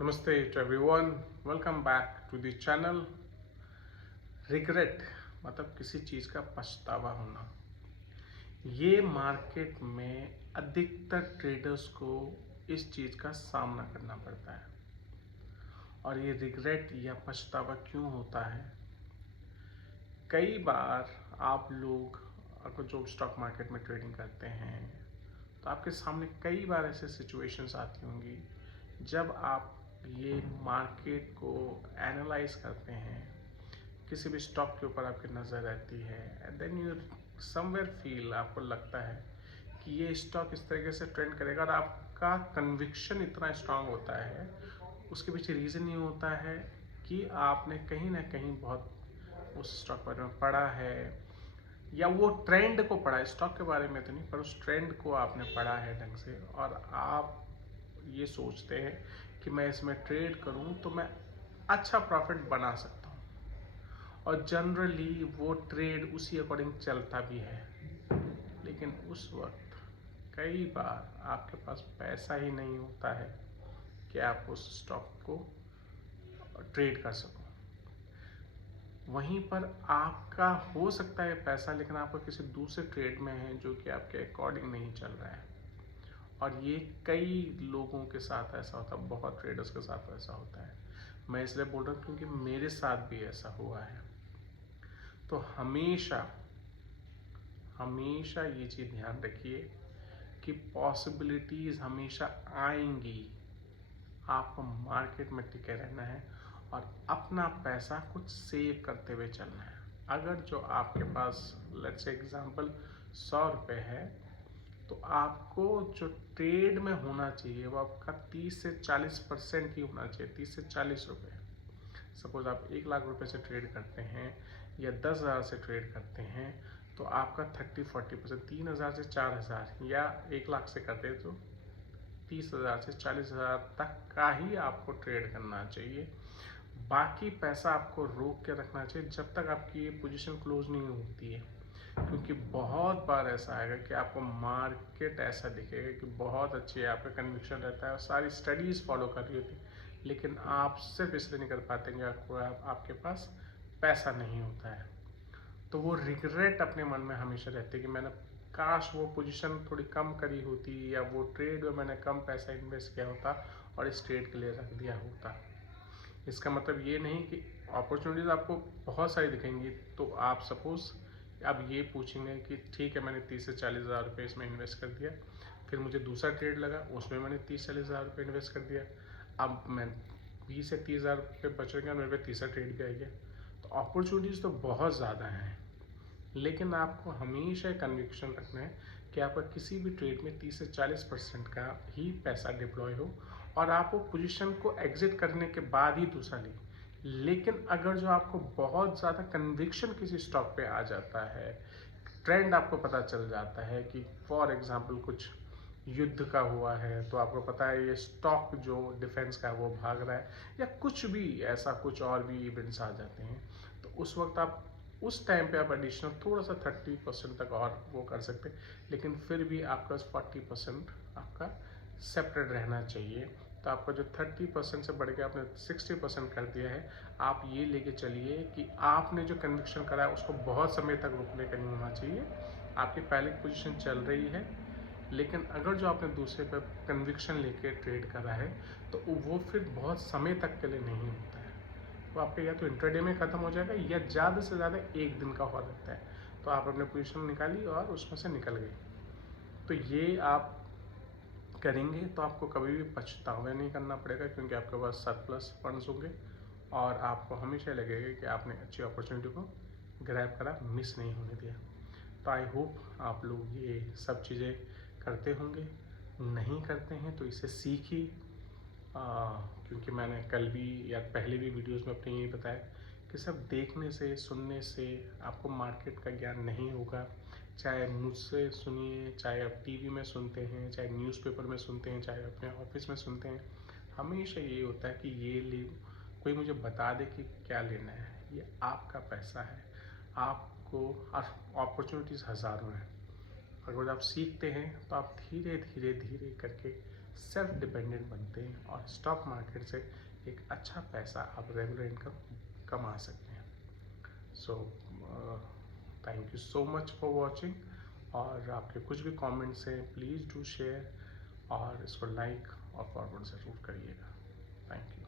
Namaste to everyone. Welcome back to the channel. Regret मतलब किसी चीज़ का पछतावा होना, ये मार्केट में अधिकतर ट्रेडर्स को इस चीज़ का सामना करना पड़ता है। और ये रिग्रेट या पछतावा क्यों होता है? कई बार आप लोग अगर जो स्टॉक मार्केट में ट्रेडिंग करते हैं तो आपके सामने कई बार ऐसे सिचुएशंस आती होंगी जब आप ये मार्केट को एनालाइज करते हैं, किसी भी स्टॉक के ऊपर आपकी नज़र रहती है and then you somewhere feel, आपको लगता है कि ये स्टॉक इस तरीके से ट्रेंड करेगा और आपका कन्विक्शन इतना स्ट्रांग होता है। उसके पीछे रीज़न ये होता है कि आपने कहीं ना कहीं बहुत उस स्टॉक के बारे में पढ़ा है या वो ट्रेंड को पढ़ा है, स्टॉक के बारे में तो नहीं पर उस ट्रेंड को आपने पढ़ा है ढंग से, और आप ये सोचते हैं कि मैं इसमें ट्रेड करूं तो मैं अच्छा प्रॉफिट बना सकता हूं। और जनरली वो ट्रेड उसी अकॉर्डिंग चलता भी है, लेकिन उस वक्त कई बार आपके पास पैसा ही नहीं होता है कि आप उस स्टॉक को ट्रेड कर सको। वहीं पर आपका हो सकता है पैसा, लेकिन आपका किसी दूसरे ट्रेड में है जो कि आपके अकॉर्डिंग नहीं चल रहा है। और ये कई लोगों के साथ ऐसा होता है, बहुत ट्रेडर्स के साथ ऐसा होता है। मैं इसलिए बोल रहा हूँ क्योंकि मेरे साथ भी ऐसा हुआ है। तो हमेशा हमेशा ये चीज़ ध्यान रखिए कि पॉसिबिलिटीज़ हमेशा आएंगी। आपको मार्केट में टिके रहना है और अपना पैसा कुछ सेव करते हुए चलना है। अगर जो आपके पास लेट्स से एग्जांपल 100 रुपये है, तो आपको जो ट्रेड में होना चाहिए वो आपका 30 से 40% ही होना चाहिए। 30 से 40 रुपये। सपोज आप 1 लाख रुपए से ट्रेड करते हैं या 10,000 से ट्रेड करते हैं, तो आपका 30-40%, 3,000 से 4,000 या 1 लाख से करते हैं तो 30,000 से 40,000 तक का ही आपको ट्रेड करना चाहिए। बाकी पैसा आपको रोक के रखना चाहिए जब तक आपकी ये पोजीशन क्लोज नहीं होती है। क्योंकि बहुत बार ऐसा आएगा कि आपको मार्केट ऐसा दिखेगा कि बहुत अच्छी है, आपका कन्विक्शन रहता है और सारी स्टडीज़ फॉलो कर रही होती, लेकिन आप सिर्फ इसलिए नहीं कर पाते हैं आपके पास पैसा नहीं होता है। तो वो रिग्रेट अपने मन में हमेशा रहती है कि मैंने काश वो पोजीशन थोड़ी कम करी होती या वो ट्रेड में मैंने कम पैसा इन्वेस्ट किया होता और इस ट्रेड के लिए रख दिया होता। इसका मतलब ये नहीं कि अपॉर्चुनिटीज़ आपको बहुत सारी दिखेंगी तो आप सपोज अब ये पूछेंगे कि ठीक है मैंने 30 से 40 हज़ार रुपये इसमें इन्वेस्ट कर दिया, फिर मुझे दूसरा ट्रेड लगा उसमें मैंने 30-40 हज़ार रुपये इन्वेस्ट कर दिया, अब मैं 20 से 30 हज़ार रुपये बचेंगे और मेरे पे तीसरा ट्रेड भी आ गया। तो अपॉर्चुनिटीज़ तो बहुत ज़्यादा हैं, लेकिन आपको हमेशा कन्विक्शन रखना है कि आपका किसी भी ट्रेड में 30 से 40% का ही पैसा डिप्लॉय हो और आप वो पोजीशन को एग्जिट करने के बाद ही दूसरा लें। लेकिन अगर जो आपको बहुत ज़्यादा कन्विक्शन किसी स्टॉक पे आ जाता है, ट्रेंड आपको पता चल जाता है कि फॉर एग्जांपल कुछ युद्ध का हुआ है तो आपको पता है ये स्टॉक जो डिफेंस का है वो भाग रहा है, या कुछ भी ऐसा कुछ और भी इवेंट्स आ जाते हैं, तो उस वक्त आप उस टाइम पे आप एडिशनल थोड़ा सा 30% तक और वो कर सकते हैं, लेकिन फिर भी आपका 40% आपका सेपरेट रहना चाहिए। तो आपका जो 30% से बढ़ के आपने 60% कर दिया है, आप ये लेके चलिए कि आपने जो कन्विक्शन करा है उसको बहुत समय तक रुकने का नहीं होना चाहिए। आपकी पहले की पोजीशन चल रही है, लेकिन अगर जो आपने दूसरे पर कन्विक्शन लेके ट्रेड करा है तो वो फिर बहुत समय तक के लिए नहीं होता है। तो आपका या तो इंट्राडे में ख़त्म हो जाएगा या ज़्यादा से ज़्यादा एक दिन का हो सकता है। तो आप अपने पोजीशन निकाली और उसमें से निकल गए। तो ये आप करेंगे तो आपको कभी भी पछतावा नहीं करना पड़ेगा, क्योंकि आपके पास सरप्लस फंड्स होंगे और आपको हमेशा लगेगा कि आपने अच्छी अपॉर्चुनिटी को ग्रैब करा, मिस नहीं होने दिया। तो आई होप आप लोग ये सब चीज़ें करते होंगे। नहीं करते हैं तो इसे सीखिए, क्योंकि मैंने कल भी या पहले भी वीडियोस में अपने ये बताया कि सब देखने से सुनने से आपको मार्केट का ज्ञान नहीं होगा। चाहे मुझसे सुनिए, चाहे आप टीवी में सुनते हैं, चाहे न्यूज़पेपर में सुनते हैं, चाहे अपने ऑफिस में सुनते हैं, हमेशा ये होता है कि ये ले, कोई मुझे बता दे कि क्या लेना है। ये आपका पैसा है, आपको अपॉर्चुनिटीज़ हज़ारों हैं। अगर आप सीखते हैं तो आप धीरे धीरे धीरे करके सेल्फ डिपेंडेंट बनते हैं और स्टॉक मार्केट से एक अच्छा पैसा आप रेगुलर इनकम कमा सकते हैं। So thank you so much for watching, और आपके कुछ भी कमेंट्स हैं प्लीज़ डू शेयर, और इसको लाइक और फॉरवर्ड ज़रूर करिएगा। Thank you.